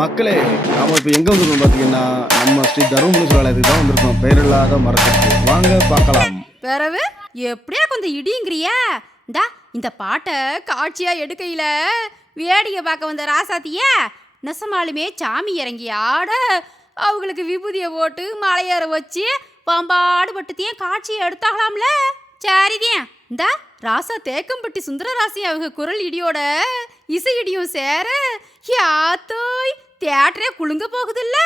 மக்களே, நாம இப்ப எங்க வந்திருக்கோம் பாத்தீங்கன்னா, நம்ம ஸ்ரீ தர்மபுரீஸ்வரருக்கு தான் வந்திருக்கோம். பெயரில்லாத மரத்துக்கு. வாங்க பார்க்கலாம். பிறவு எப்படியா கொஞ்சம் இடிங்கிறியா? இந்தா இந்த பாட்டை காட்சியா எடுக்கையில வேடிக்கை பார்க்க வந்த ராசாத்திய நெசமாலுமே சாமி இறங்கி ஆட அவங்களுக்கு விபூதியை போட்டு மலையேற வச்சு பம்பாடு பட்டுத்தையும் காட்சியை எடுத்தாகலாம்ல. சரிதான். இந்தா ராசா தேக்கம்பட்டி சுந்தரராசி அவங்க குரல் இடியோட இசை இடியும் சேர யாத்தோய் தியேட்டரே குலுங்க போகுதுல்ல.